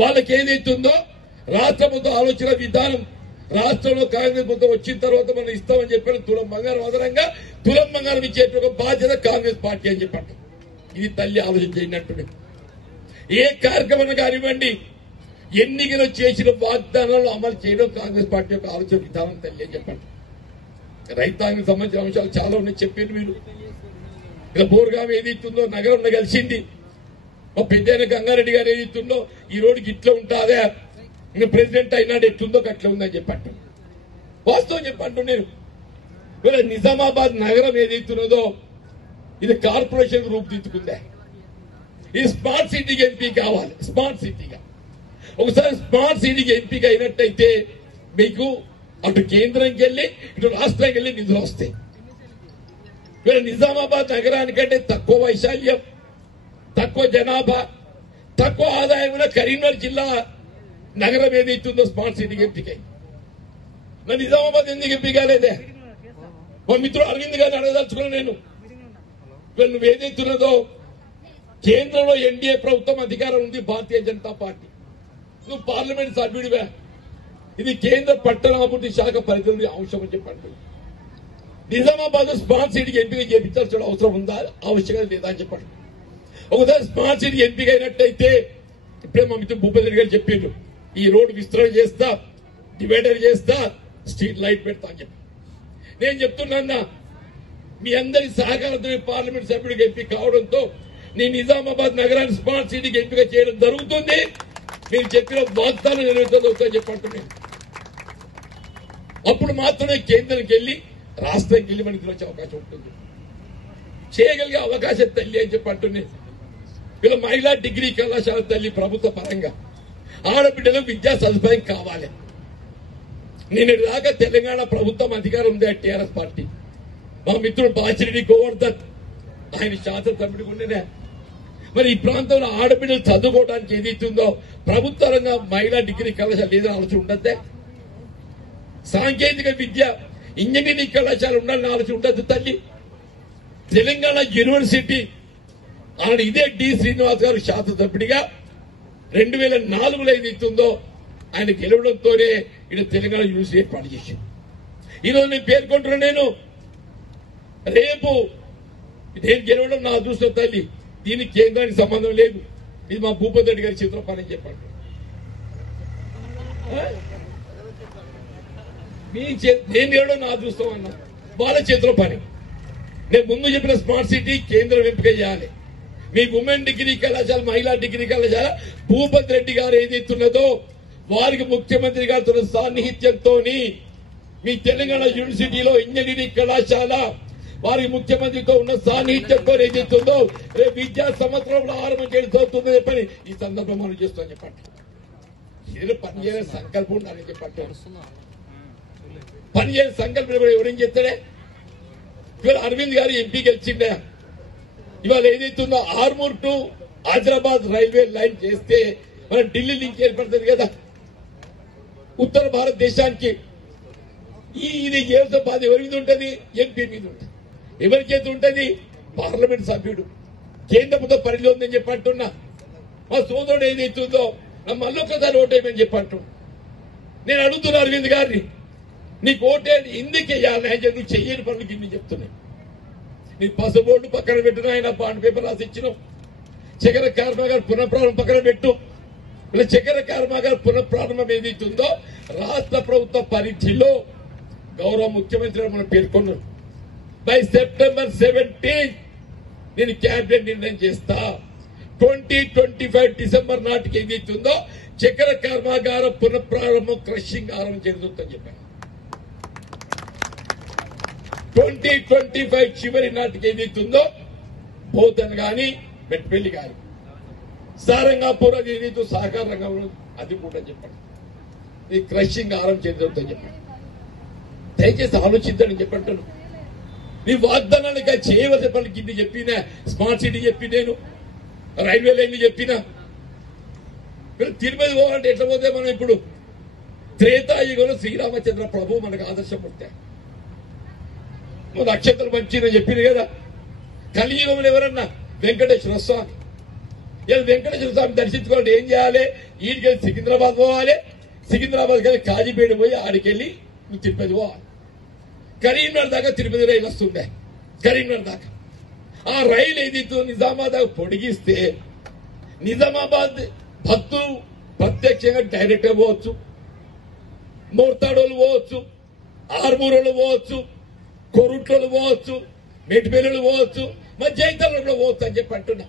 వాళ్ళకి ఏదైతుందో రాష్ట్ర ప్రభుత్వం ఆలోచన విధానం రాష్ట్రంలో కాంగ్రెస్ ప్రభుత్వం వచ్చిన తర్వాత మనం ఇస్తామని చెప్పిన తులం బంగారం అదనంగా తులం బంగారం ఇచ్చేట బాధ్యత కాంగ్రెస్ పార్టీ అని చెప్పండి. ఇది తల్లి ఆలోచన చేయనట్టు ఏ కార్యక్రమం కానివ్వండి ఎన్నికలు చేసిన వాగ్దానాలు అమలు చేయడం కాంగ్రెస్ పార్టీ యొక్క ఆలోచన విధానం తల్లి అని చెప్పండి. రైతాంగం సంబంధించిన అంశాలు చాలా ఉన్నాయి చెప్పారు మీరు. ఇలా బోర్గాం ఏదైతుందో నగరంలో కలిసింది మా పెద్ద గంగారెడ్డి గారు ఏదైతుందో ఈ రోడ్డుకి ఇట్లా ఉంటుందా ఇంకా ప్రెసిడెంట్ అయినాడు ఎట్లుందో అట్లా ఉందని చెప్పండి. వాస్తవం చెప్పండి. నేను ఇలా నిజామాబాద్ నగరం ఏదైతున్నదో ఇది కార్పొరేషన్ రూపుదిద్దుకుందా. ఇది స్మార్ట్ సిటీకి ఎంపీ కావాలి. స్మార్ట్ సిటీగా ఒకసారి స్మార్ట్ సిటీకి ఎంపీగా అయినట్టయితే మీకు అటు కేంద్రంకి వెళ్ళి ఇటు రాష్ట్రానికి వెళ్ళి నిధులు వస్తాయి. వీళ్ళ నిజామాబాద్ నగరానికంటే తక్కువ వైశాల్యం, తక్కువ జనాభా, తక్కువ ఆదాయం ఉన్న కరీంనగర్ జిల్లా నగరం ఏదైతుందో స్మార్ట్ సిటీకి ఎంపికై నా నిజామాబాద్ ఎందుకు ఎంపీ కాలేదే? మా మిత్రుడు అరవింద్ గారిని అడగదలుచుకున్నా నేను. నువ్వు ఏదైతున్నదో కేంద్రంలో ఎన్డీఏ ప్రభుత్వం అధికారం ఉంది, భారతీయ జనతా పార్టీ. నువ్వు పార్లమెంట్ సభ్యుడివే. ఇది కేంద్ర పట్టణాభివృద్ధి శాఖ పరిధిలోని అంశం అని చెప్పండి. నిజామాబాద్ స్మార్ట్ సిటీకి ఎంపిక చేయించాల్సిన అవసరం ఉందా, ఆవశ్యకత లేదా అని చెప్పండి. ఒకసారి స్మార్ట్ సిటీకి ఎంపిక అయినట్టయితే ఇప్పుడే మా మిత్రుడు భూపేంద్ర గారు చెప్పారు, ఈ రోడ్డు విస్తరణ చేస్తా, డివైడర్ చేస్తా, స్ట్రీట్ లైట్ పెడతా అని చెప్పి. నేను చెప్తున్నా మీ అందరి సహకారంతో పార్లమెంట్ సభ్యుడికి ఎంపిక కావడంతో నేను నిజామాబాద్ నగరాన్ని స్మార్ట్ సిటీకి ఎంపిక చేయడం జరుగుతుంది. మీరు చెప్పిన వాగ్దానం నెరవేర్చదవుతుందని చెప్పంటున్నాను. అప్పుడు మాత్రమే కేంద్రానికి వెళ్లి రాష్ట్రానికి వెళ్లి మనకి వచ్చే అవకాశం ఉంటుంది. చేయగలిగే అవకాశం తల్లి అని చెప్పంటున్నాను. వీళ్ళ మహిళా డిగ్రీ కళాశాల తల్లి ప్రభుత్వ పరంగా ఆడబిడ్డలకు విద్యా సదుపాయం కావాలి. నేను దాకా తెలంగాణ ప్రభుత్వం అధికారం ఉంది టీఆర్ఎస్ పార్టీ. మా మిత్రుడు బాచిరెడ్డి గోవర్ధన్ ఆయన శాసనసభ్యుడికి ఉండేనే. మరి ఈ ప్రాంతంలో ఆడబిడ్డలు చదువుకోవడానికి ఏదైతుందో ప్రభుత్వ రంగ మహిళా డిగ్రీ కళాశాల లేదని ఆలోచన ఉండద్దే? సాంకేతిక విద్య ఇంజనీరింగ్ కళాశాల ఉండాలని ఆలోచన ఉండద్దు తల్లి? తెలంగాణ యూనివర్సిటీ ఆనాడు ఇదే డి శ్రీనివాస్ గారు శాసనసభ్యుడిగా 2004లో ఏదైతుందో ఆయన గెలవడంతోనే ఇక్కడ తెలంగాణ యూనివర్సిటీ ఏర్పాటు చేశారు. ఈరోజు నేను పేర్కొంటున్నా, నేను రేపు నేను గెలవడం నా అదృష్టం తల్లి. దీనికి కేంద్రానికి సంబంధం లేదు. ఇది మా భూపతి రెడ్డి గారి చేతిలో పని అని చెప్పండి. నేను గెలవడం నా అదృష్టం అన్నా, వాళ్ళ చేతిలో పని. నేను ముందు చెప్పిన స్మార్ట్ సిటీ కేంద్రం ఎంపిక చేయాలి. మీ ఉమెన్ డిగ్రీ కళాశాల మహిళా డిగ్రీ కళాశాల భూపతి రెడ్డి గారు ఏదైతున్నదో వారికి ముఖ్యమంత్రి గారితో సాన్నిహిత్యంతో మీ తెలంగాణ యూనివర్సిటీలో ఇంజనీరింగ్ కళాశాల వారికి ముఖ్యమంత్రితో ఉన్న సాన్నిహిత్యంతో ఏదైతుందో రేపు విద్యా సంవత్సరంలో ఆరంభం చేయడం జరుగుతుందని చెప్పని ఈ సందర్భం మనం చేస్తామని చెప్పండి. ఇది పనిచేయని సంకల్పం ఉండాలని చెప్పండి. పనిచేయని సంకల్పం ఎవరేం చేస్తాడే? ఇవాళ అరవింద్ గారు ఎంపీ గెలిచిండే. ఇవాళ ఏదైతుందో Armoor to Hyderabad railway line చేస్తే మన ఢిల్లీ లింక్ ఏర్పడుతుంది కదా ఉత్తర భారతదేశానికి. ఇది ఏదో బాధ ఎవరి మీద ఉంటుంది? ఎంపీ మీద ఉంటుంది. ఎవరి చేతి ఉంటుంది? పార్లమెంట్ సభ్యుడు. కేంద్ర ప్రభుత్వ పరిధిలో ఉందని చెప్పంటున్నా. మా సోదరుడు ఏదైతుందో మళ్ళొక్కసారి ఓటేయమని చెప్పంటున్నా. నేను అడుగుతున్నా అరవింద్ గారిని, నీకు ఓటే ఎందుకు వేయాలి? నువ్వు చెయ్యని పనులకి ఇన్ని చెప్తున్నాయి. నీ పసుబోర్డు పక్కన పెట్టిన ఆయన బాండ్ పేపర్ రాసి ఇచ్చినావు. చక్కెర కర్మాగారం పునఃప్రారంభం పక్కన పెట్టు. ఇలా చక్కెర కర్మాగారం పునఃప్రారంభం ఏదైతుందో రాష్ట్ర ప్రభుత్వ పరిధిలో గౌరవ ముఖ్యమంత్రి మనం పేర్కొన్నారు. బై సెప్టెంబర్ 17 నేను క్యాబినెట్ నిర్ణయం చేస్తా. 2025 డిసెంబర్ నాటికి ఏదైతుందో చక్కెర కర్మాగారం పునఃప్రారంభం క్రషింగ్ ఆరంభం జరుగుతుందని చెప్పాను. 2025 చివరి నాటికి ఏదైతుందో బోధన్ గాని మెట్పల్లి గాని సారంగాపూర్ అది ఏదైతే సహకార రంగంలో అది కూడా చెప్పండి. ఈ క్రషింగ్ ఆరంభం జరుగుతుందని చెప్పండి. దయచేసి ఆలోచించండి చెప్పంటాను. నీ వాగ్దానానికి చేయవలసిన పనులకి ఇన్ని చెప్పినా, స్మార్ట్ సిటీ చెప్పి, నేను రైల్వే లైన్ చెప్పినా, తిరుపతి పోవాలంటే ఎట్లా పోతే మనం ఇప్పుడు త్రేతాయుగంలో శ్రీరామచంద్ర ప్రభు మనకు ఆదర్శం పుట్టారు. నక్షత్రం మంచి చెప్పిన కదా. కలియుగంలో ఎవరన్నా వెంకటేశ్వర స్వామి, ఇలా వెంకటేశ్వర స్వామి దర్శించుకోవాలంటే ఏం చేయాలి? ఈడికెళ్ళి సికింద్రాబాద్ పోవాలి, సికింద్రాబాద్కి వెళ్ళి కాజీపేట పోయి ఆడికెళ్ళి నువ్వు తిరుపతి పోవాలి. కరీంనగర్ దాకా తిరుపతి రైలు వస్తుండే, కరీంనగర్ దాకా. ఆ రైలు ఏదైతే నిజామాబాద్ దాకా పొడిగిస్తే నిజామాబాద్ భక్తులు ప్రత్యక్షంగా డైరెక్ట్ గా పోవచ్చు, మోర్తాడోళ్ళు పోవచ్చు, ఆర్మూరోళ్ళు పోవచ్చు, కొరుట్లోళ్ళు పోవచ్చు, మెట్టిపల్లిలు పోవచ్చు, మరి జైతల్లో పోవచ్చు అని చెప్పి అంటున్నా.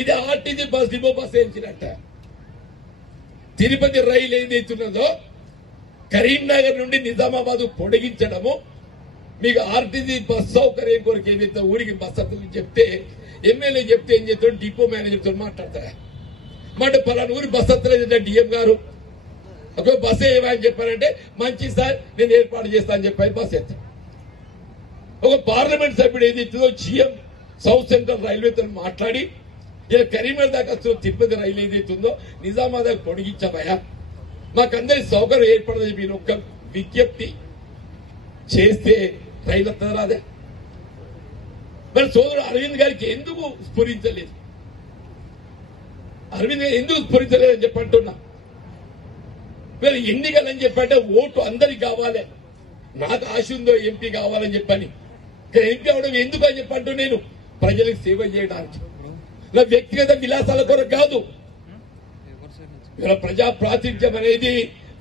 ఇది ఆర్టీసీ బస్ డిపో బస్ వేయించినట్ట. తిరుపతి రైలు ఏదైతున్నదో కరీంనగర్ నుండి నిజామాబాద్ పొడిగించడము, మీకు ఆర్టీసీ బస్ సౌకర్యం కొరకు ఏదైతే ఊరికి బస్ అతను చెప్తే, ఎమ్మెల్యే చెప్తే ఏం చేస్తాడు? డిపో మేనేజర్తో మాట్లాడతారా? మాట పలానా ఊరి బస్ అత్తలేదంటే డిఎం గారు ఒక బస్ ఏమని చెప్పారంటే, మంచి సార్ నేను ఏర్పాటు చేస్తా అని చెప్పారు, బస్ ఎత్తాను. ఒక పార్లమెంట్ సభ్యుడు ఏదైతుందో జిఎం సౌత్ సెంట్రల్ రైల్వేతో మాట్లాడి ఇలా కరీంనగర్ దాకా తిరుపతి రైలు ఏదైతుందో నిజామాబాద్ పొడిగించామయ్యా, మాకందరి సౌకర్యం ఏర్పడదని మీరు ఒక్క విజ్ఞప్తి చేస్తే రైలు వస్తుందా రాదే? మరి సోదరుడు అరవింద్ గారికి ఎందుకు స్ఫురించలేదు? అరవింద్ గారు ఎందుకు స్ఫురించలేదని చెప్పి అంటున్నా. మరి ఎన్నికలని చెప్పంటే ఓటు అందరికి కావాలి, నాకు ఆశ ఉందో ఎంపీ కావాలని చెప్పని. ఎంపీ అవడం ఎందుకు అని చెప్పంటూ నేను ప్రజలకు సేవ చేయడానికి, నా వ్యక్తిగత విలాసాల కొరకు కాదు. ఇలా ప్రజా ప్రాతినిధ్యం అనేది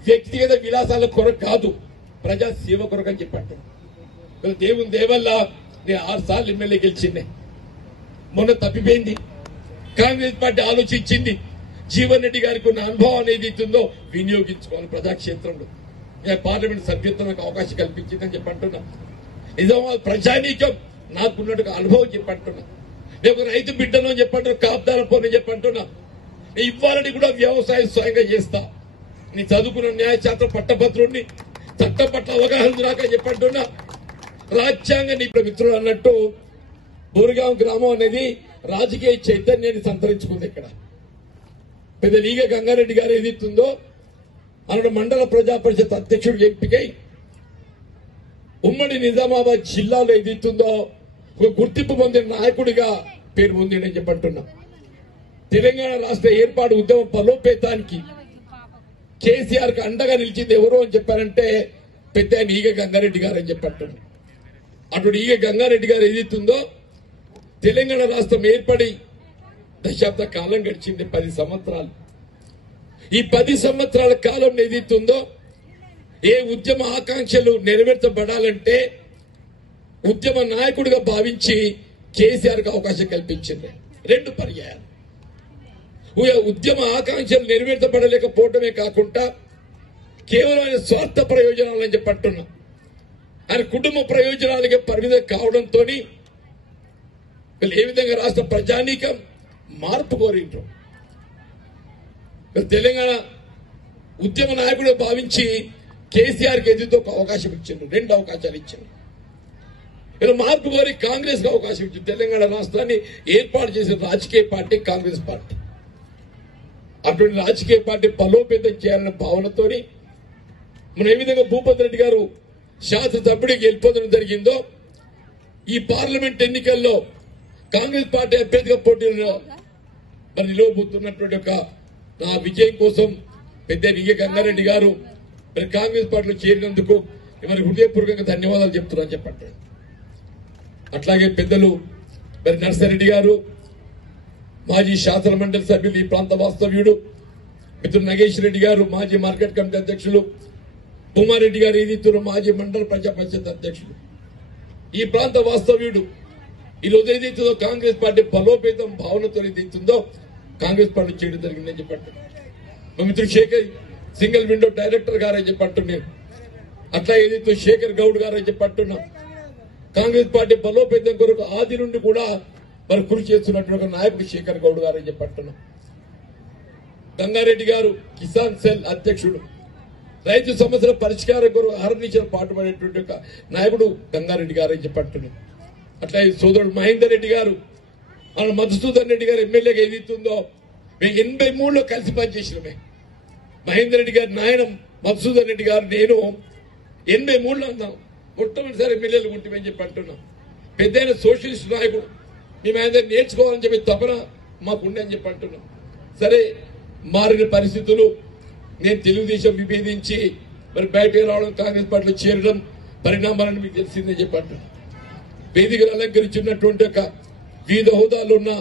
వ్యక్తిగత విలాసాల కొరకు కాదు, ప్రజా సేవ కొరకు అని చెప్పంటు. దేవుని దేవల్ల నేను 6 సార్లు ఎమ్మెల్యే గెలిచింది, మొన్న తప్పిపోయింది. కాంగ్రెస్ పార్టీ ఆలోచించింది జీవన్ రెడ్డి గారికి ఉన్న అనుభవం అనేది ఇస్తుందో వినియోగించుకోవాలి ప్రజాక్షేత్రంలో. పార్లమెంట్ సభ్యత్వం నాకు అవకాశం కల్పించిందని చెప్పంటున్నా. నిజామాబాద్ ప్రజానీకం నాకున్నట్టుగా అనుభవం చెప్పంటున్నా. నేను రైతు బిడ్డను అని చెప్పంటున్నా, కాపుదార పోని చెప్పంటున్నా. ఇవ్వాలని కూడా వ్యవసాయం స్వయంగా చేస్తా. నీ చదువుకున్న న్యాయశాస్త్ర పట్టభద్రుడిని, చట్టం పట్ల అవగాహన రాక చెప్పంటున్నా. రాజ్యాంగ మిత్రుడు అన్నట్టు బోరుగాం గ్రామం అనేది రాజకీయ చైతన్యాన్ని సంతరించుకుంది. ఇక్కడ పెద్ద లీగ గంగారెడ్డి గారు ఏదైతుందో అన్నాడు మండల ప్రజా పరిషత్ అధ్యక్షుడు ఎంపికై ఉమ్మడి నిజామాబాద్ జిల్లాలో ఏదైతుందో ఒక గుర్తింపు పొందిన నాయకుడిగా పేరు పొందిందని చెప్పంటున్నా. తెలంగాణ రాష్ట్ర ఏర్పాటు ఉద్యమం బలోపేతానికి కేసీఆర్ కు అండగా నిలిచింది ఎవరు అని చెప్పారంటే పెద్ద ఆయన ఈగ గంగారెడ్డి గారు అని చెప్పంటున్నా. అటు ఈగ గంగారెడ్డి గారు ఏదైతుందో తెలంగాణ రాష్ట్రం ఏర్పడి దశాబ్ద కాలం గడిచింది, 10 సంవత్సరాలు. ఈ 10 సంవత్సరాల కాలం ఏదైతుందో ఏ ఉద్యమ ఆకాంక్షలు నెరవేర్చబడాలంటే ఉద్యమ నాయకుడిగా భావించి కేసీఆర్ కు అవకాశం కల్పించింది. 2 పర్యాయాలు. ఉద్యమ ఆకాంక్షలు నెరవేర్చబడలేకపోవటమే కాకుండా కేవలం ఆయన స్వార్థ ప్రయోజనాలని చెప్పంటున్నా. ఆయన కుటుంబ ప్రయోజనాలకే పరిమితం కావడంతో ఏ విధంగా రాష్ట్ర ప్రజానీకం మార్పు కోరిండ్రు. తెలంగాణ ఉద్యమ నాయకుడు భావించి కేసీఆర్ కి ఎదురుతో ఒక అవకాశం ఇచ్చిండ్రు, 2 అవకాశాలు ఇచ్చారు. ఇలా మార్పు కోరి కాంగ్రెస్ కు అవకాశం ఇచ్చింది. తెలంగాణ రాష్ట్రాన్ని ఏర్పాటు చేసిన రాజకీయ పార్టీ కాంగ్రెస్ పార్టీ. అటువంటి రాజకీయ పార్టీ బలోపేతం చేయాలన్న భావనతో మనం ఏ విధంగా భూపతి రెడ్డి గారు శాసనసభ్యుడికి వెళ్ళిపోవడం జరిగిందో, ఈ పార్లమెంట్ ఎన్నికల్లో కాంగ్రెస్ పార్టీ అభ్యర్థిగా పోటీలో మరి నిలవబోతున్నటువంటి ఒక నా విజయం కోసం పెద్ద ఈగ గంగారెడ్డి గారు మరి కాంగ్రెస్ పార్టీలో చేరినందుకు మరి హృదయపూర్వకంగా ధన్యవాదాలు చెప్తున్నాను చెప్పండి. అట్లాగే పెద్దలు మరి నర్సారెడ్డి గారు, మాజీ శాసన మండలి సభ్యులు, ఈ ప్రాంత వాస్తవ్యుడు మిత్రుడు నగేష్ రెడ్డి గారు, మాజీ మార్కెట్ కమిటీ అధ్యక్షులు, భూమారెడ్డి గారు ఏదైతున్న మాజీ మండల ప్రజా పరిషత్ అధ్యక్షులు, ఈ ప్రాంత వాస్తవ్యుడు. ఈ రోజు ఏదైతుందో కాంగ్రెస్ పార్టీ బలోపేతం భావనతో ఏదైతుందో కాంగ్రెస్ పార్టీ చేయడం జరిగిందని చెప్పండి. మా మిత్రుడు శేఖర్ సింగిల్ విండో డైరెక్టర్ గారని చెప్పంటున్నాను. అట్లా ఏదైతే శేఖర్ గౌడ్ గారని చెప్పంటున్నాం. కాంగ్రెస్ పార్టీ బలోపేతం కొరకు ఆది నుండి కూడా మరి కృషి చేస్తున్నటువంటి నాయకుడు శేఖర్ గౌడ్ గారని చెప్పంటున్నాం. గంగారెడ్డి గారు కిసాన్ సెల్ అధ్యక్షుడు, రైతు సమస్యల పరిష్కారం కొరకు అహర్నిశలు పాటుపడేటువంటి ఒక నాయకుడు గంగారెడ్డి గారని చెప్పంటున్నాం. అట్లా సోదరుడు మహేందర్ రెడ్డి గారు, మన మధుసూదన్ రెడ్డి గారు ఎమ్మెల్యేగా ఏదైతుందో మేము 83లో కలిసి పనిచేసినమే. మహేందర్ రెడ్డి గారు నాయన మధుసూదన్ రెడ్డి గారు నేను 83లో ఉన్నాం. మొట్టమొదటిసారి ఎమ్మెల్యేలు ఉంటమని చెప్పి అంటున్నాం. పెద్దయిన సోషలిస్ట్ నాయకుడు, మేము ఆయన నేర్చుకోవాలని చెప్పి తపన మాకుండే అని చెప్పి అంటున్నాం. సరే మారిన పరిస్థితులు, నేను తెలుగుదేశం విభేదించి మరి బయటకు రావడం, కాంగ్రెస్ పార్టీలో చేరడం పరిణామాలను మీకు తెలిసిందని చెప్పి అంటున్నాం. వేదికలు అలంకరించినటువంటి ఒక వివిధ హోదాలో ఉన్న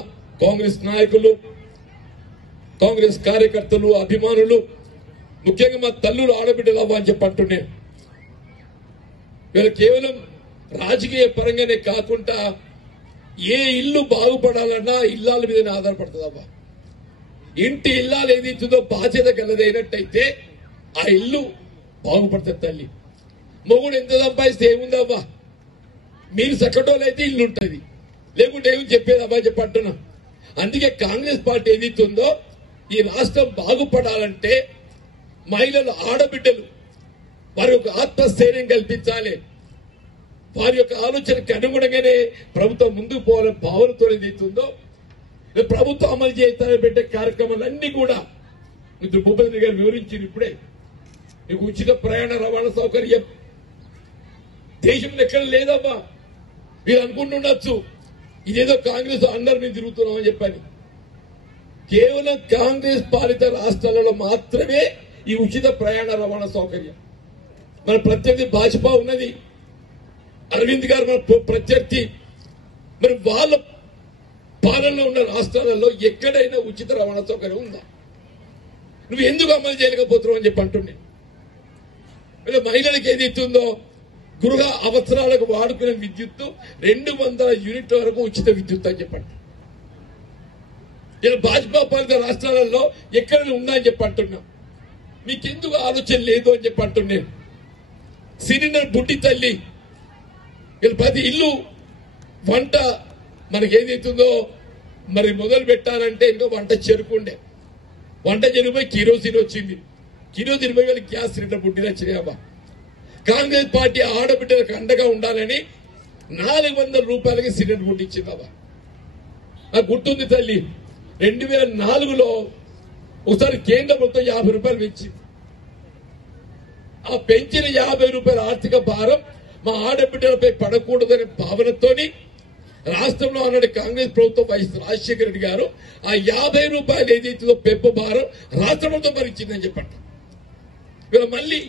కాంగ్రెస్ నాయకులు, కాంగ్రెస్ కార్యకర్తలు, అభిమానులు, ముఖ్యంగా మా తల్లులు ఆడబిడ్డలు అవ్వని చెప్పి అంటున్నాను. వీళ్ళు కేవలం రాజకీయ పరంగానే కాకుండా ఏ ఇల్లు బాగుపడాలన్నా ఇల్లాల మీదనే ఆధారపడుతుందమ్మా. ఇంటి ఇల్లాలు ఏదైతుందో బాధ్యత గలదైనట్టయితే ఆ ఇల్లు బాగుపడుతుంది. తల్లి మొగుడు ఎంత సంపాదిస్తే ఏముందమ్మా, మీరు సక్కటోళ్ళు అయితే ఇల్లు ఉంటుంది, లేకుంటే ఏమి చెప్పేదమ్మా చెప్పి అంటున్నా. అందుకే కాంగ్రెస్ పార్టీ ఏదైతుందో ఈ రాష్ట్రం బాగుపడాలంటే మహిళలు, ఆడబిడ్డలు వారి యొక్క ఆత్మస్థైర్యం కల్పించాలి. వారి యొక్క ఆలోచనకు అనుగుణంగానే ప్రభుత్వం ముందుకు పోవాలని భావనతో ఏదైతుందో ప్రభుత్వం అమలు చేస్తారని పెట్టే కార్యక్రమాలన్నీ కూడా మిత్రుడు భూపేంద్ర గారు వివరించారు. ఇప్పుడే మీకు ఉచిత ప్రయాణ రవాణా సౌకర్యం దేశంలో ఎక్కడ లేదమ్మా. మీరు అనుకుంటుండొచ్చు ఇదేదో కాంగ్రెస్ అందరి మీద తిరుగుతున్నామని చెప్పని. కేవలం కాంగ్రెస్ పాలిత రాష్ట్రాలలో మాత్రమే ఈ ఉచిత ప్రయాణ రవాణా సౌకర్యం. మన ప్రత్యర్థి భాజపా ఉన్నది, అరవింద్ గారు మన ప్రత్యర్థి. మరి వాళ్ళ పాలనలో ఉన్న రాష్ట్రాలలో ఎక్కడైనా ఉచిత రవాణా సౌకర్యం ఉందా? నువ్వు ఎందుకు అమలు చేయలేకపోతున్నావు అని చెప్పి అంటున్నాను. మహిళలకు ఏది ఇస్తుందో గృహ అవసరాలకు వాడుకునే విద్యుత్తు 200 యూనిట్ల వరకు ఉచిత విద్యుత్ అని చెప్పండి. ఇలా భాజపా పాలిత రాష్ట్రాలలో ఎక్కడ ఉందా అని చెప్పి అంటున్నా. మీకెందుకు ఆలోచన లేదు అని చెప్పి అంటున్నాను. సిలిండర్ బుడ్డి తల్లి, ఇలా ప్రతి ఇల్లు వంట మనకి ఏదైతుందో మరి మొదలు పెట్టాలంటే ఇంకా వంట చెరుకుండే, వంట చెరుకుపోయి కిరోసిన్ వచ్చింది. కిరోసిన్ పోయి గ్యాస్ సిలిండర్ బుడ్డిలో వచ్చినాయమ్మా. కాంగ్రెస్ పార్టీ ఆడబిడ్డలకు అండగా ఉండాలని 400 రూపాయలకి సిలిండర్ బుడ్డి ఇచ్చిందమ్మా. నాకు గుర్తుంది తల్లి, 2004లో ఒకసారి కేంద్ర ప్రభుత్వం 50 రూపాయలు పెంచింది. ఆ పెంచిన 50 రూపాయల ఆర్థిక భారం మా ఆడబిడ్డలపై పడకూడదనే భావనతోని రాష్ట్రంలో ఆనాడు కాంగ్రెస్ ప్రభుత్వం వైఎస్ రాజశేఖర రెడ్డి గారు ఆ 50 రూపాయలు ఏదైతుందో పెంపు భారం రాష్ట్ర ప్రభుత్వం భరించిందని చెప్పంట. వీళ్ళ మళ్ళీ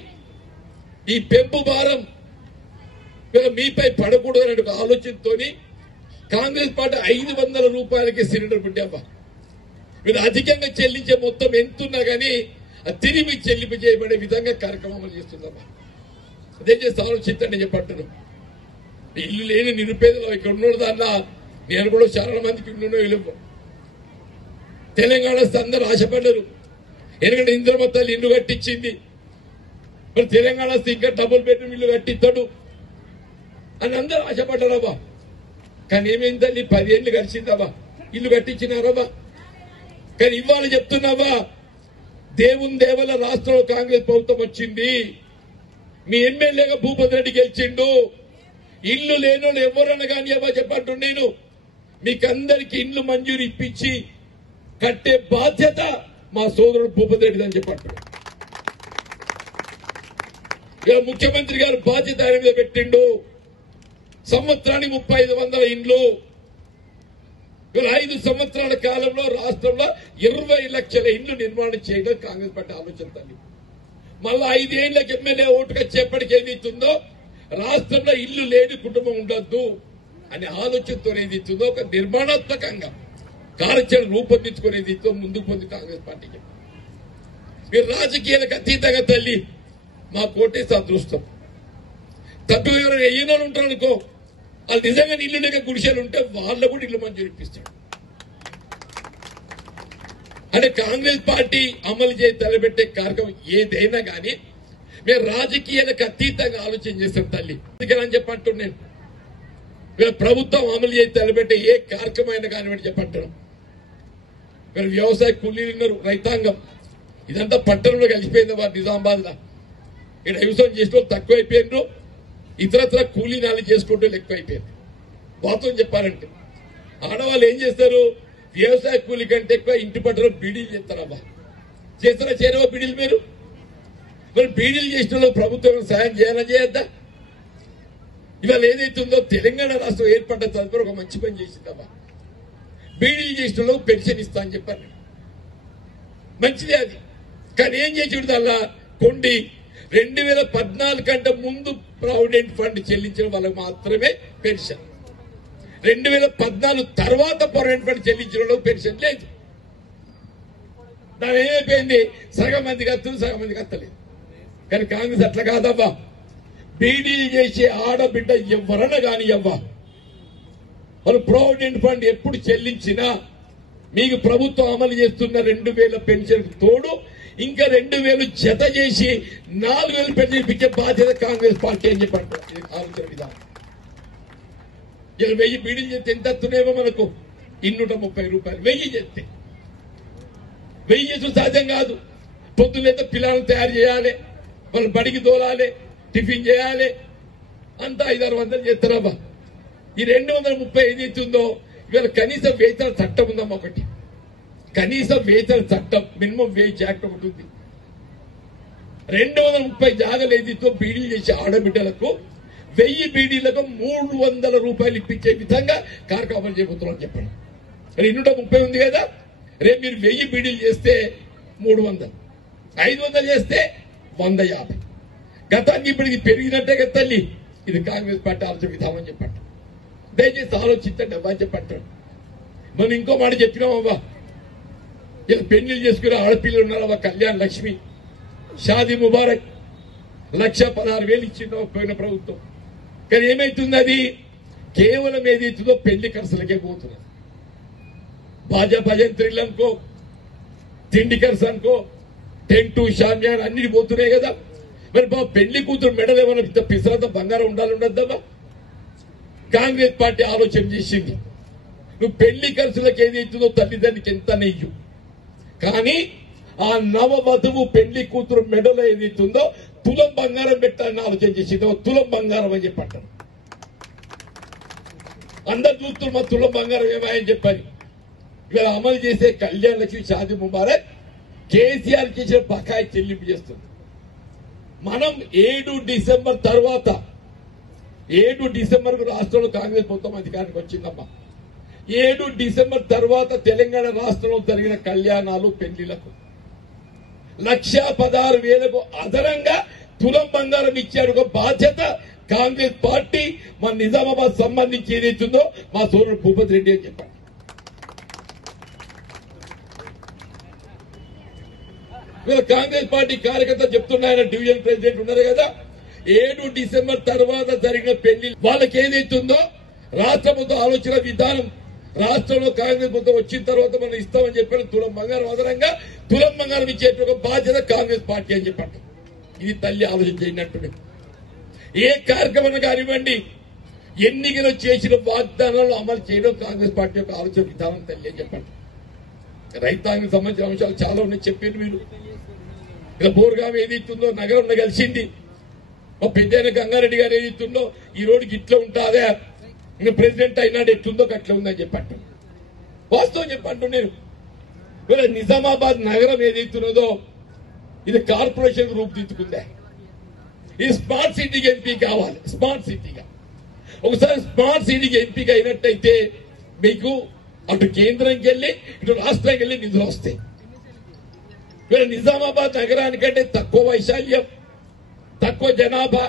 ఈ పెంపు భారం వీళ్ళ మీపై పడకూడదనే ఒక ఆలోచనతో కాంగ్రెస్ పార్టీ 500 రూపాయలకి సిలిండర్ పెట్టామా. వీళ్ళు అధికంగా చెల్లించే మొత్తం ఎంతున్నా గానీ తిరిగి చెల్లింపు చేయబడే విధంగా కార్యక్రమాలు చేస్తుందమ్మా. అదే చేస్తే ఆలోచించండి చెప్పంటున్నాను. ఇల్లు లేని నిరుపేదలు ఇక్కడ ఉన్న దాంట్లో నేను కూడా చాలా మందికి ఇల్లు తెలంగాణ అందరూ ఆశపడ్డారు. ఎందుకంటే ఇంద్రమ్మ తల్లి ఇల్లు కట్టించింది, మరి తెలంగాణ ఇంకా డబుల్ బెడ్రూమ్ ఇల్లు కట్టిస్తాడు అని అందరూ ఆశపడ్డారబ్బా. కానీ ఏమైంది తల్లి, 10 ఏళ్ళు గడిచిందబ్బా, ఇల్లు కట్టించినారబ్బా. కానీ ఇవాళ చెప్తున్నావా, దేవుని దేవల రాష్ట్రంలో కాంగ్రెస్ ప్రభుత్వం వచ్చింది, మీ ఎమ్మెల్యేగా భూపతి రెడ్డి గెలిచిండు. ఇల్లు లేనోళ్ళు ఎవరన్నా కానీ అబ్బా చెప్పంటు నేను మీకందరికి ఇల్లు మంజూరు ఇప్పించి కట్టే బాధ్యత మా సోదరుడు భూపతి రెడ్డి అని చెప్పంటు. ఇక ముఖ్యమంత్రి గారు బాధ్యత ఆయన మీద పెట్టిండు. సంవత్సరానికి 3500 ఇండ్లు. 5 సంవత్సరాల కాలంలో రాష్ట్రంలో 20 లక్షల ఇండ్లు నిర్మాణం చేయడం కాంగ్రెస్ పార్టీ ఆలోచన తల్లి. మళ్ళా 5 ఏళ్లకు ఎమ్మెల్యే ఓటుగా చేపడికి ఏదైతుందో రాష్ట్రంలో ఇల్లు లేని కుటుంబం ఉండొద్దు అనే ఆలోచనతో ఏదైతుందో ఒక నిర్మాణాత్మకంగా కార్యాచరణ రూపొందించుకునేది ముందుకు పొంది కాంగ్రెస్ పార్టీకి. మీరు రాజకీయాలకు అతీతంగా తల్లి మా కోటేసి అదృష్టం. తప్పు ఎవరైనా ఏనాడు ఉంటారు అనుకో, వాళ్ళు నిజంగా ఇల్లు లేక గుడిసెలు ఉంటే వాళ్ళకు కూడా ఇల్లు మంజూరు ఇప్పిస్తాడు. అంటే కాంగ్రెస్ పార్టీ అమలు చేసి తలబెట్టే కార్యక్రమం ఏదైనా కానీ మేము రాజకీయాలకు అతీతంగా ఆలోచన చేస్తాం తల్లి. అందుకని చెప్పంటున్నాను, వీళ్ళ ప్రభుత్వం అమలు చేసి తలబెట్టే ఏ కార్యక్రమం అయినా కానివ్వండి చెప్పంటున్నాం. వీళ్ళ వ్యవసాయ కూలీలు ఉన్నారు, రైతాంగం ఇదంతా పట్టణంలో కలిసిపోయింది. వారు నిజామాబాద్ లో ఇక్కడ వ్యవసాయం చేసిన వాళ్ళు తక్కువైపోయినారు, ఇతరత్ర కూలీ నాలు చేసుకుంటూ ఎక్కువైపోయారు. వాస్తవం చెప్పాలంటే ఆడవాళ్ళు ఏం చేస్తారు, వ్యవసాయ కూలీ కంటే ఎక్కువ ఇంటి పట్టణంలో బీడీలు చేస్తారమ్మా. చేస్తారా చేరవా బీడీలు? మీరు మరి బీడీలు చేసిన ప్రభుత్వం సాయం చేయాలని చేయొద్దా? ఇవాళ ఏదైతుందో తెలంగాణ రాష్ట్రం ఏర్పడ్డ తదుపరి ఒక మంచి పని చేసిందమ్మా. బీడీ చేసిన వాళ్ళకు పెన్షన్ ఇస్తా అని చెప్పారు. మంచిదే అది. కానీ ఏం చేసి అలా కొండి 2014 కంటే ముందు ప్రావిడెంట్ ఫండ్ చెల్లించిన వాళ్ళకి మాత్రమే పెన్షన్. 2014 తర్వాత ప్రావిడెంట్ ఫండ్ చెల్లించిన వాళ్ళకి పెన్షన్ లేదు. దాని ఏమైపోయింది, సగం మందికి వస్తుంది, సగం మందికి వస్తలేదు. కానీ కాంగ్రెస్ అట్లా కాదవ్వా. బీడీ చేసే ఆడబిడ్డ ఎవరన్నా కానీ అవ్వా, వాళ్ళు ప్రావిడెంట్ ఫండ్ ఎప్పుడు చెల్లించినా మీకు ప్రభుత్వం అమలు చేస్తున్న 2000 పెన్షన్ తోడు ఇంకా 2000 జత చేసి 4000 పెన్షన్ ఇప్పించే బాధ్యత కాంగ్రెస్ పార్టీ అని చెప్పండి. ఆలోచన విధానం. 1000 బీడీలు చేస్తే ఎంత వస్తున్నాయేమో మనకు 230 రూపాయలు. 1000 చేస్తే 1000 చేసిన సాధ్యం కాదు. పొద్దునైతే పిల్లలను తయారు చేయాలి, వాళ్ళు బడికి తోలాలి, టిఫిన్ చేయాలి, అంతా 500-600 చేస్తారమ్మా. ఈ 230 ఏదైతుందో ఇవాళ కనీస వేతన చట్టం ఉందమ్మా. ఒకటి కనీస వేతన చట్టం, మినిమం వేజ్ యాక్ట్ ఒకటి ఉంది. 230 జాగలు ఏదైతే బీడీలు చేసే ఆడబిడ్డలకు 1000 బీడీలకు 300 రూపాయలు ఇప్పించే విధంగా కార్యక్రమాలు చేయబోతున్నాం చెప్పండి. 230 ఉంది కదా, రేపు మీరు 1000 బీడీలు చేస్తే 300, 500 చేస్తే 150. గతానికి ఇప్పటికి పెరిగినట్టే కదా తల్లి. ఇది కాంగ్రెస్ పార్టీ ఆలోచన విధానం అని చెప్పండి. దయచేసి ఆలోచించండి అబ్బా చెప్పంటాడు. మనం ఇంకో మాట చెప్పినామవ్వా, ఇలా పెళ్లిళ్ళు చేసుకునే ఆడపిల్లలు ఉన్నారవ్వ, కళ్యాణ్ లక్ష్మి, షాదీ ముబారక్ 1,16,000 ఇచ్చిందో పోయిన ప్రభుత్వం. కానీ ఏమైతుంది, అది కేవలం ఏదైతుందో పెళ్లి ఖర్చులకే పోతున్నది. బాజా భజంత్రిలు అనుకో, తిండి ఖర్చు అనుకో, టెంటు షామ్యాన్ అన్నిటి పోతున్నాయి కదా. మరి బాబు పెళ్లి కూతురు మెడలు ఏమైనా పిసరంత బంగారం ఉండద్దమ్మా. కాంగ్రెస్ పార్టీ ఆలోచన చేసింది, నువ్వు పెళ్లి ఖర్చులకు ఏదైతుందో తల్లిదండ్రికి ఎంత నెయ్యు, కానీ ఆ నవవధువు పెళ్లి కూతురు మెడలో ఏదైతుందో తులం బంగారం పెట్టాలని ఆలోచన చేసింది. తులం బంగారం అని చెప్పంటారు. అందరు చూస్తున్నారు మా తులం బంగారం ఏమాయని చెప్పారు. ఇవాళ అమలు చేసే కళ్యాణ్ లక్ష్మి, షాదీ ముబారక్ కేసీఆర్ చేసిన బకాయి చెల్లింపు చేస్తుంది. మనం 7 డిసెంబర్ తర్వాత 7 డిసెంబర్ కు రాష్ట్రంలో కాంగ్రెస్ మొత్తం అధికారానికి వచ్చిందమ్మా. 7 డిసెంబర్ తర్వాత తెలంగాణ రాష్ట్రంలో జరిగిన కళ్యాణాలు, పెళ్లిలకు 1,16,000కు అదనంగా తులం బంగారం ఇచ్చారు. ఒక బాధ్యత కాంగ్రెస్ పార్టీ మన నిజామాబాద్ సంబంధించి ఏదైతుందో మా సోదరుడు భూపతి రెడ్డి అని చెప్పారు. కాంగ్రెస్ పార్టీ కార్యకర్త చెప్తున్నాయన, డివిజన్ ప్రెసిడెంట్ ఉన్నారు కదా, 7 డిసెంబర్ తర్వాత జరిగిన పెళ్లి వాళ్ళకి ఏదైతుందో రాష్ట్ర ప్రభుత్వ ఆలోచన విధానం, రాష్ట్రంలో కాంగ్రెస్ ప్రభుత్వం వచ్చిన తర్వాత మనం ఇస్తామని చెప్పారు. తులం బంగారం అదనంగా తులం బంగారం ఇచ్చేట బాధ్యత కాంగ్రెస్ పార్టీ అని చెప్పండి. ఇది తల్లి ఆలోచన చేయనట్టు. ఏ కార్యక్రమం కానివ్వండి, ఎన్నికలు చేసిన వాగ్దానాలు అమలు చేయడం కాంగ్రెస్ పార్టీ యొక్క ఆలోచన విధానం తల్లి అని చెప్పండి. రైతాంగం సంబంధించిన అంశాలు చాలా ఉన్నాయి చెప్పారు మీరు. ఇలా బోర్గాం ఏదైతుందో నగరంలో కలిసింది. మా పెద్ద గంగారెడ్డి గారు ఏదైతుందో ఈ రోడ్డుకి ఇట్లా ఉంటుందా, ఇంకా ప్రెసిడెంట్ అయినాడు ఎట్లుందో అట్లా ఉందని చెప్పండి. వాస్తవం చెప్పంటు నేను. ఇలా నిజామాబాద్ నగరం ఏదైతున్నదో ఇది కార్పొరేషన్ రూపుదిద్దుకుందా. ఇది స్మార్ట్ సిటీకి ఎంపీ కావాలి. స్మార్ట్ సిటీగా ఒకసారి స్మార్ట్ సిటీకి ఎంపీగా అయినట్టయితే మీకు అటు కేంద్రంకి వెళ్ళి ఇటు రాష్ట్రానికి వెళ్ళి నిధులు వస్తాయి. వీళ్ళ నిజామాబాద్ నగరానికంటే తక్కువ వైశాల్యం, తక్కువ జనాభా,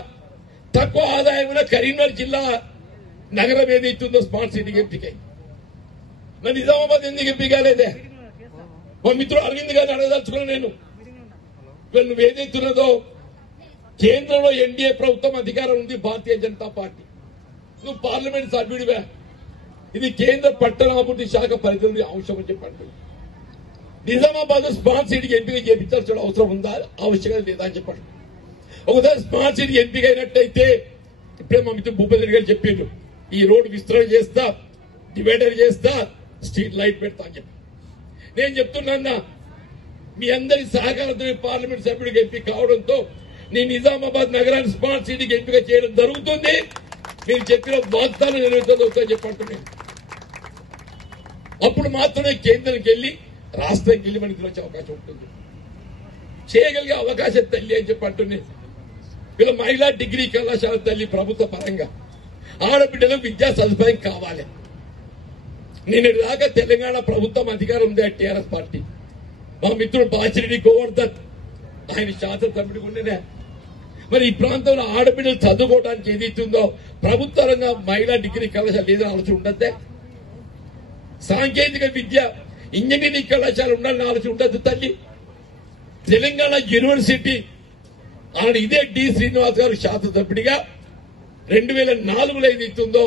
తక్కువ ఆదాయం ఉన్న కరీంనగర్ జిల్లా నగరం ఏదైతుందో స్మార్ట్ సిటీకి ఎంపికై. నా నిజామాబాద్ ఎందుకు ఎంపీ కాలేదే? మా మిత్రుడు అరవింద్ గారిని అడగదలుచుకున్నా నేను. నువ్వు ఏదైతున్నదో కేంద్రంలో ఎన్డీఏ ప్రభుత్వం అధికారం ఉంది, భారతీయ జనతా పార్టీ, నువ్వు పార్లమెంట్ సభ్యుడివే. ఇది కేంద్ర పట్టణాభివృద్ధి శాఖ పరిధిలోని అంశం అని చెప్పండి. నిజామాబాద్ స్మార్ట్ సిటీకి ఎంపిక చేయించాల్సిన అవసరం ఉందా, ఆవశ్యకత లేదా అని చెప్పండి. ఒకసారి స్మార్ట్ సిటీకి ఎంపిక అయినట్టయితే ఇప్పుడే మా మిత్రుడు భూపతి రెడ్డి గారు చెప్పిండ్రు, ఈ రోడ్డు విస్తరణ చేస్తా, డివైడర్ చేస్తా, స్ట్రీట్ లైట్ పెడతా అని చెప్పి. నేను చెప్తున్నా, మీ అందరి సహకారంతో పార్లమెంట్ సభ్యుడికి ఎంపిక కావడంతో నీ నిజామాబాద్ నగరాన్ని స్మార్ట్ సిటీకి ఎంపిక చేయడం జరుగుతుంది. మీరు చెప్పిన వాగ్దానం నెరవేర్చదవుతుందని చెప్పంటున్నాను. అప్పుడు మాత్రమే కేంద్రానికి వెళ్లి రాష్ట్రానికి వెళ్లి మనకి వచ్చే అవకాశం ఉంటుంది, చేయగలిగే అవకాశం తల్లి అని చెప్పంటున్నాను. వీళ్ళ మహిళా డిగ్రీ కళాశాల తల్లి ప్రభుత్వ పరంగా ఆడబిడ్డలకు విద్యా సదుపాయం కావాలి. నిన్నటి దాకా తెలంగాణ ప్రభుత్వం అధికారం ఉంది టీఆర్ఎస్ పార్టీ. మా మిత్రుడు బాచిరెడ్డి గోవర్ధన్ ఆయన శాసనసభ్యుడికి ఉండేనే. మరి ఈ ప్రాంతంలో ఆడపిల్లలు చదువుకోవడానికి ఏదైతుందో ప్రభుత్వ రంగ మహిళా డిగ్రీ కళాశాల లేదని ఆలోచన ఉండద్దే. సాంకేతిక విద్య ఇంజనీరింగ్ కళాశాల ఉండాలని ఆలోచన ఉండద్దు తల్లి. తెలంగాణ యూనివర్సిటీ ఆనాడు ఇదే డి శ్రీనివాస్ గారు శాసనసభ్యుడిగా 2004లో ఏదైతుందో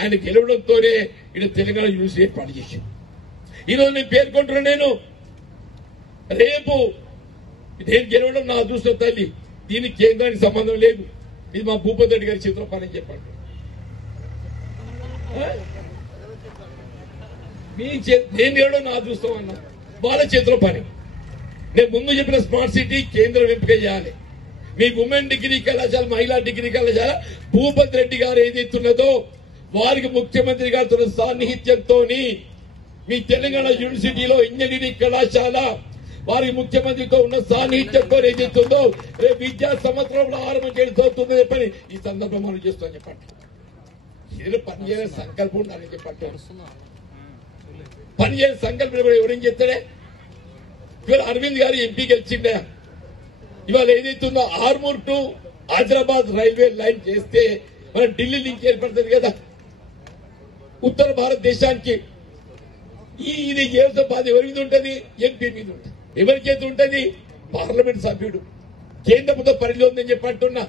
ఆయన గెలవడంతోనే ఇక్కడ తెలంగాణ యూనివర్సిటీ ఏర్పాటు చేశారు. ఈరోజు నేను పేర్కొంటున్నా, నేను రేపు నేను గెలవడం నా అదృష్టం తల్లి. దీనికి కేంద్రానికి సంబంధం లేదు. ఇది మా భూపతి రెడ్డి గారి చేతిలో పని అని చెప్పండి. నేను గెలవడం నా అదృష్టం అన్నా, వాళ్ళ చేతిలో పని. నేను ముందు చెప్పిన స్మార్ట్ సిటీ కేంద్రం ఎంపిక చేయాలి. మీ ఉమెన్ డిగ్రీ కళాశాల మహిళా డిగ్రీ కళాశాల భూపతి రెడ్డి గారు ఏదైతున్నదో వారికి ముఖ్యమంత్రి గారితో సాన్నిహిత్యంతో మీ తెలంగాణ యూనివర్సిటీలో ఇంజనీరింగ్ కళాశాల వారికి ముఖ్యమంత్రితో ఉన్న సాన్నిహిత్యంతో ఏదైతుందో రేపు విద్యా సంవత్సరంలో ఆరంభం చేయడం జరుగుతుందని చెప్పని ఈ సందర్భం మనం చేస్తామని చెప్పండి. ఇది పనిచేయాలని సంకల్పం ఉండాలని చెప్పండి. పనిచేయాలని సంకల్పం ఎవరేం చెప్తాడే. ఇవాళ అరవింద్ గారు ఎంపీ గెలిచిండే. ఇవాళ ఏదైతుందో Armoor to Hyderabad railway line చేస్తే మన ఢిల్లీ లింక్ ఏర్పడుతుంది కదా ఉత్తర భారతదేశానికి. ఇది చేసే బాధ ఎవరి మీద ఉంటుంది? ఎంపీ మీద ఉంటుంది. ఎవరి చేతి ఉంటుంది? పార్లమెంట్ సభ్యుడు. కేంద్రంతో పరిధిలో ఉందని చెప్పి అంటున్నా.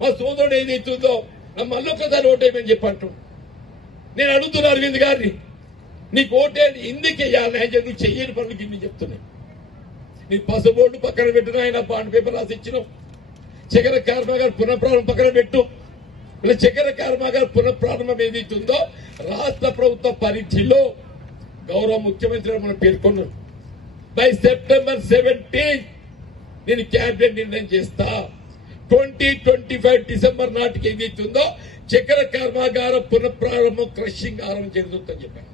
మా సోదరుడు ఏదైతుందో మళ్ళొక్కసారి ఓటేయమని చెప్పి అంటున్నా. నేను అడుగుతున్నా అరవింద్ గారిని, నీకు ఓటే ఎందుకు వేయాలి అని చెప్పి చెయ్యని పనులకి ఇన్ని చెప్తున్నాయి. నీ పసుబోర్డు పక్కన పెట్టిన ఆయన బాండ్ పేపర్ రాసి ఇచ్చినావు. చక్కెర కర్మాగారం పునఃప్రారంభం పక్కన పెట్టు. ఇలా చక్కెర కర్మాగారం పునఃప్రారంభం ఏదైతుందో రాష్ట్ర ప్రభుత్వ పరిధిలో గౌరవ ముఖ్యమంత్రి మనం పేర్కొన్నారు. బై సెప్టెంబర్ 17 నేను క్యాబినెట్ నిర్ణయం చేస్తా. 2025 డిసెంబర్ నాటికి ఏదైతుందో చక్కెర కర్మాగారం పునఃప్రారంభం క్రషింగ్ ఆరంభం జరుగుతుందని చెప్పాను.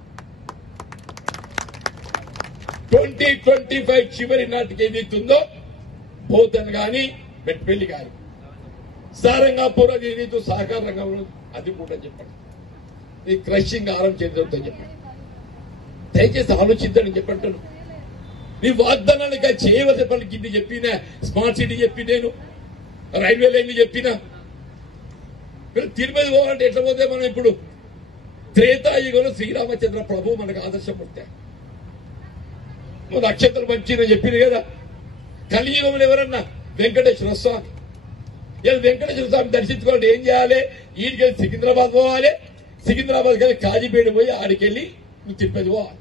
2025 చివరి నాటికి ఏదైతుందో బోధన్ గాని మెట్పల్లి గాని సారంగాపూర్ అది ఏదైతే సహకార రంగంలో అది కూడా చెప్పండి. ఈ క్రషింగ్ ఆరంభం జరుగుతుందని చెప్పండి. దయచేసి ఆలోచించండి చెప్పంటాను. నీ వాగ్దానాలుగా చేయవలసిన పనులకి ఇన్ని చెప్పినా, స్మార్ట్ సిటీ చెప్పి, నేను రైల్వే లైన్లు చెప్పినా. మీరు తిరుపతి పోవాలంటే ఎట్లా పోతే మనం ఇప్పుడు త్రేతాయుగంలో శ్రీరామచంద్ర ప్రభు మనకు ఆదర్శం పుట్టారు. నక్షత్రం మంచిదని చెప్పింది కదా. కలియుగంలో ఎవరన్నా వెంకటేశ్వర స్వామి. ఇలా వెంకటేశ్వర స్వామి దర్శించుకోవాలంటే ఏం చేయాలి? ఈడికెళ్ళి సికింద్రాబాద్ పోవాలి. సికింద్రాబాద్ వెళ్ళి కాజీపేట పోయి ఆడికెళ్ళి నువ్వు తిరుపతి పోవాలి.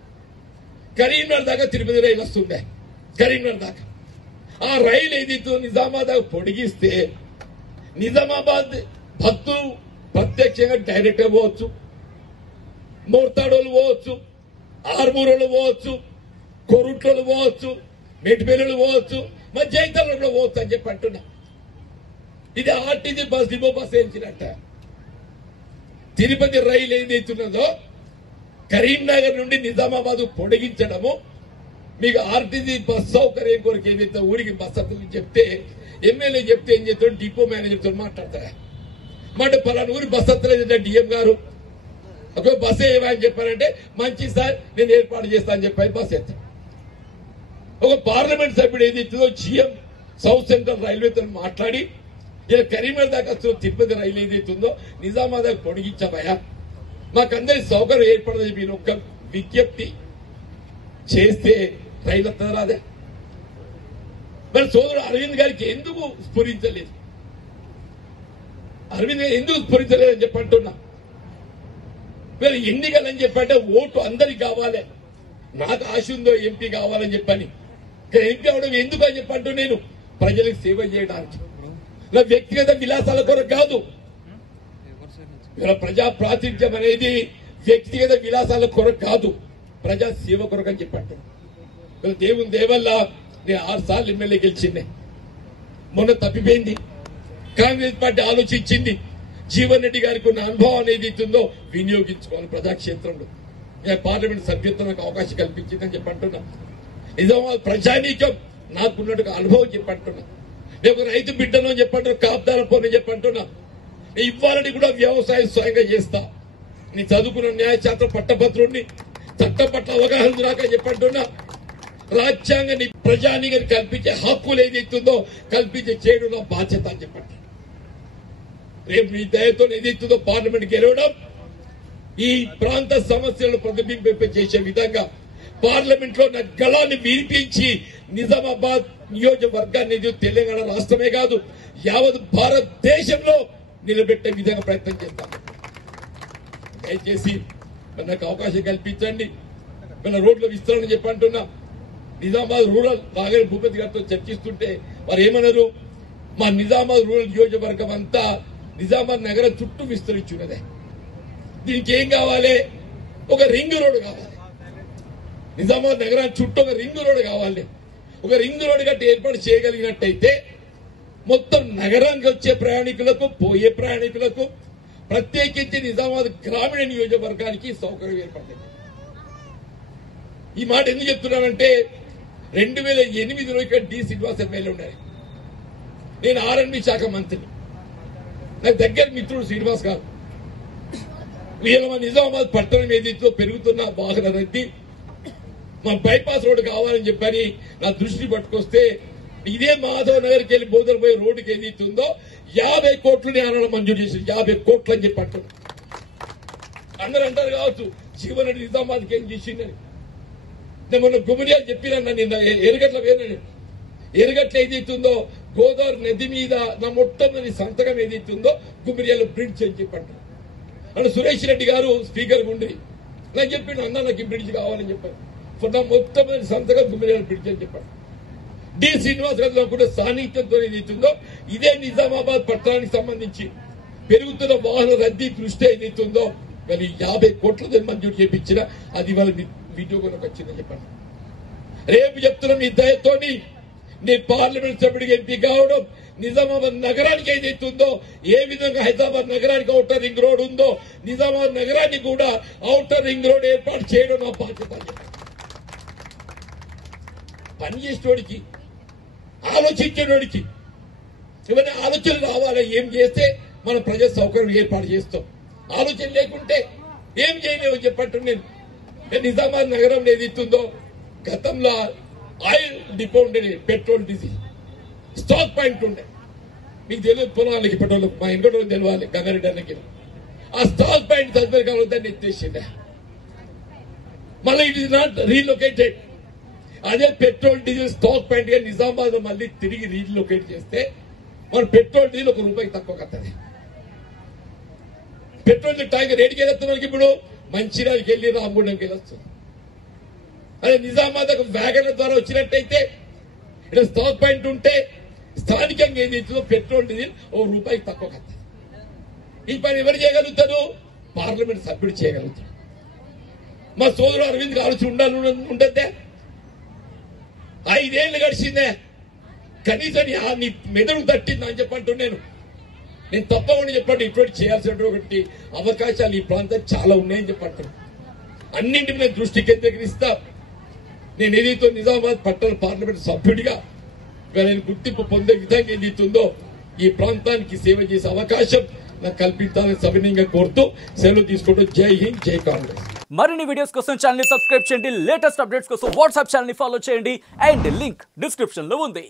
కరీంనగర్ దాకా తిరుపతి రైలు వస్తుండే. కరీంనగర్ దాకా ఆ రైలు ఏదైతే నిజామాబాద్ దాకా పొడిగిస్తే నిజామాబాద్ భక్తులు ప్రత్యక్షంగా డైరెక్ట్ గా పోవచ్చు. మోర్తాడోళ్ళు పోవచ్చు, ఆర్మూరోళ్ళు పోవచ్చు, కొరుట్లోళ్ళు పోవచ్చు, మెట్పల్లిలు పోవచ్చు, మరి జైతలంలో పోవచ్చు అని చెప్పి అంటున్నా. ఇది ఆర్టీసీ బస్ డిపో బస్ వేయించినట్ట. తిరుపతి రైలు ఏదైతున్నదో కరీంనగర్ నుండి నిజామాబాద్ పొడిగించడము మీకు ఆర్టీసీ బస్ సౌకర్యం కొరకు ఏదైతే ఊరికి బస్ అతను చెప్తే ఎమ్మెల్యే చెప్తే ఏం చేస్తాడు? డిపో మేనేజర్తో మాట్లాడతారా? మాట పలానా ఊరి బస్ అత్తలేదంటే డిఎం గారు ఒక బస్ ఏమని చెప్పారంటే మంచి సార్ నేను ఏర్పాటు చేస్తా అని చెప్పి బస్ ఎత్తాను. ఒక పార్లమెంట్ సభ్యుడు ఏదైతుందో జిఎం సౌత్ సెంట్రల్ రైల్వేతో మాట్లాడి ఇలా కరీంనగర్ దాకా తిరుపతి రైలు ఏదైతుందో నిజామాబాద్ దాకా పొడిగించామయ్యా, మాకందరి సౌకర్యం ఏర్పడదని మీరు ఒక్క విజ్ఞప్తి చేస్తే రైలు వస్తుందా రాదే? మరి సోదరుడు అరవింద్ గారికి ఎందుకు స్ఫురించలేదు? అరవింద్ గారు ఎందుకు స్ఫురించలేదని చెప్పి అంటున్నా. మరి ఎన్నికలని చెప్పంటే ఓటు అందరికి కావాలి. నాకు ఆశ ఉందో ఎంపీ కావాలని చెప్పని. ఎంపీ అవడం ఎందుకు అని చెప్పంటూ నేను ప్రజలకు సేవ చేయడానికి, నా వ్యక్తిగత విలాసాల కొరకు కాదు. ఇలా ప్రజా ప్రాతినిధ్యం అనేది వ్యక్తిగత విలాసాల కొరకు కాదు, ప్రజా సేవ కొరకు అని చెప్పంటు. దేవుని దేవల్ల నేను 6 సార్లు ఎమ్మెల్యే గెలిచింది. మొన్న తప్పిపోయింది. కాంగ్రెస్ పార్టీ ఆలోచించింది జీవన్ రెడ్డి గారికి ఉన్న అనుభవం అనేది ఇస్తుందో వినియోగించుకోవాలి ప్రజాక్షేత్రంలో. పార్లమెంట్ సభ్యత్వం నాకు అవకాశం కల్పించిందని చెప్పంటున్నా. నిజామాబాద్ ప్రజానీకం నాకున్నట్టు అనుభవం చెప్పంటున్నా. నేను ఒక రైతు బిడ్డను అని చెప్పంటున్నా, కాపుదార పోని చెప్పంటున్నా. ఇవ్వాలని కూడా వ్యవసాయం స్వయంగా చేస్తా. నీ చదువుకున్న న్యాయశాస్త్ర పట్టభద్రుడిని చట్టం పట్ల అవగాహన రాక చెప్పంటున్నా. రాజ్యాంగాన్ని ప్రజానీకాన్ని కల్పించే హక్కులు ఏదైతుందో కల్పించే చేయడం నా బాధ్యత అని చెప్పండి. రేపు మీ దయతో ఏదైతుందో పార్లమెంట్ గెలవడం, ఈ ప్రాంత సమస్యలను ప్రతిబింబింప చేసే విధంగా పార్లమెంట్ లో నా గళాన్ని వినిపించి నిజామాబాద్ నియోజకవర్గాన్ని తెలంగాణ రాష్ట్రమే కాదు యావత్ భారతదేశంలో నిలబెట్టే విధంగా ప్రయత్నం చేస్తాం. దయచేసి నాకు అవకాశం కల్పించండి. మన రోడ్ల విస్తరణ చెప్పంటున్నా. నిజామాబాద్ రూరల్ నాగరి భూపతి గారితో చర్చిస్తుంటే వారు ఏమన్నారు, మా నిజామాబాద్ రూరల్ నియోజకవర్గం అంతా నిజామాబాద్ నగరం చుట్టూ విస్తరించున్నదే, దీనికి ఏం కావాలి, ఒక రింగ్ రోడ్ కావాలి. నిజామాబాద్ నగరానికి చుట్టూ ఒక రింగ్ రోడ్ కావాలి. ఒక రింగ్ రోడ్ గట్టి ఏర్పాటు చేయగలిగినట్టయితే మొత్తం నగరానికి వచ్చే ప్రయాణికులకు, పోయే ప్రయాణికులకు, ప్రత్యేకించి నిజామాబాద్ గ్రామీణ నియోజకవర్గానికి సౌకర్యం ఏర్పడుతుంది. ఈ మాట ఎందుకు చెప్తున్నానంటే 2008లో ఇక్కడ డి శ్రీనివాస్ ఎమ్మెల్యే ఉండాలి. నేను ఆర్ఎండ్బి శాఖ మంత్రిని. నా దగ్గర మిత్రుడు శ్రీనివాస్ గారు. వీళ్ళ మా నిజామాబాద్ పట్టణం ఏదైతే పెరుగుతున్న వాహన రద్దీ, మా బైపాస్ రోడ్డు కావాలని చెప్పని నా దృష్టి పట్టుకొస్తే ఇదే మాధవ్ నగర్కి వెళ్లి బోధన పోయే రోడ్డుకి ఏదైతుందో 50 కోట్లు ఆనాడు మంజూరు చేసి 50 కోట్లు అని చెప్పి అంటున్నారు. అందరూ అంటారు కావచ్చు జీవన్ రెడ్డి నిజామాబాద్కి ఏం చేసిందని. మొన్న గుమిరియాలు చెప్పినా నిన్న ఎరగట్ల వేనని. ఎరగట్ల ఏదైతుందో గోదావరి నది మీద నా మొట్టమొదటి సంతకం ఏదైతుందో గుమిరియాలో బ్రిడ్జ్ అని చెప్పి అంటారు. అలా సురేష్ రెడ్డి గారు స్పీకర్ ఉండి నాకు చెప్పిండు, అన్న నాకు ఈ బ్రిడ్జ్ కావాలని చెప్పారు. నా మొట్టమొదటి సంతకం గుమిరియాల బ్రిడ్జ్ అని చెప్పారు. డి శ్రీనివాస్ గారు కూడా సాన్నిధ్యంతో ఏదైతుందో ఇదే నిజామాబాద్ పట్టణానికి సంబంధించి పెరుగుతున్న వాహన రద్దీ దృష్టి ఏదైతుందో మరి 50 కోట్ల మంజూరు చేపించిన అది వాళ్ళ వినియోగంలోకి వచ్చిందని చెప్పండి. రేపు చెప్తున్న మీ దయతోని నేను పార్లమెంట్ సభ్యుడికి ఎంపీ కావడం, నిజామాబాద్ నగరానికి ఏదైతుందో ఏ విధంగా హైదరాబాద్ నగరానికి ఔటర్ రింగ్ రోడ్ ఉందో నిజామాబాద్ నగరానికి కూడా ఔటర్ రింగ్ రోడ్ ఏర్పాటు చేయడం నా బాధ్యత. పనిచేసేవాడికి, ఆలోచించేవాడికి ఇవన్నీ ఆలోచనలు రావాలి. ఏం చేస్తే మన ప్రజా సౌకర్యం ఏర్పాటు చేస్తాం. ఆలోచన లేకుంటే ఏం చేయలేవు చెప్పట్టు. నేను నిజామాబాద్ నగరంలో ఏదైతుందో గతంలో ఆయిల్ డిపో ఉండేది, పెట్రోల్ డీజిల్ స్టాక్ పాయింట్ ఉండే. మీకు తెలియదు, పొలాలకి పెట్రోల్ మా ఇంకోటి తెలియాలి గంగారెడ్డి అన్నకి. ఆ స్టాక్ పాయింట్ తదుపరి కావాలని ఎత్తేసిందే. మళ్ళీ ఇట్ ఇస్ నాట్ రీలొకేటెడ్. అదే పెట్రోల్ డీజిల్ స్టాక్ పాయింట్ గా నిజామాబాద్ మళ్ళీ తిరిగి రీలొకేట్ చేస్తే మన పెట్రోల్ డీజిల్ ₹1 తక్కువ కట్టది. పెట్రోల్ ట్యాంక్ రేటుకి వెళ్ళొస్తున్నానికి ఇప్పుడు మంచిర్యాలకి వెళ్ళి రామగుండంకి వెళ్ళొస్తుంది. అదే నిజామాబాద్ వ్యాగన్ల ద్వారా వచ్చినట్టయితే ఇక్కడ స్టాక్ పాయింట్ ఉంటే స్థానికంగా ఏదైతుందో పెట్రోల్ డీజిల్ ₹1 తక్కువ కట్టదు. ఈ పని ఎవరు చేయగలుగుతారు? పార్లమెంట్ సభ్యుడు చేయగలుగుతాడు. మా సోదరుడు అరవింద్ ఆలోచన ఉండద్దే. 5 ఏళ్లు గడిచిందే, కనీసం నీ మెదడు తట్టిందా అని చెప్పంటున్నాను. నేను తప్పకుండా చెప్పండి, ఇటువంటి చేయాల్సినటువంటి అవకాశాలు ఈ ప్రాంతం చాలా ఉన్నాయని చెప్పంటున్నాను. అన్నింటి మీద దృష్టి కేంద్రీకరిస్తా. నేను ఏదైతే నిజామాబాద్ పట్టణ పార్లమెంట్ సభ్యుడిగా నేను గుర్తింపు పొందే విధంగా ఏదైతుందో ఈ ప్రాంతానికి సేవ చేసే అవకాశం నాకు కల్పించాలని సవినయంగా కోరుతూ సెలవు తీసుకుంటూ జై హింద్, జై కాంగ్రెస్. మరిన్ని వీడియోస్ కోసం ఛానల్ ని సబ్స్క్రైబ్ చేయండి. లేటెస్ట్ అప్డేట్స్ కోసం వాట్సాప్ ఛానల్ ని ఫాలో చేయండి. అండ్ లింక్ డిస్క్రిప్షన్ లో ఉంది.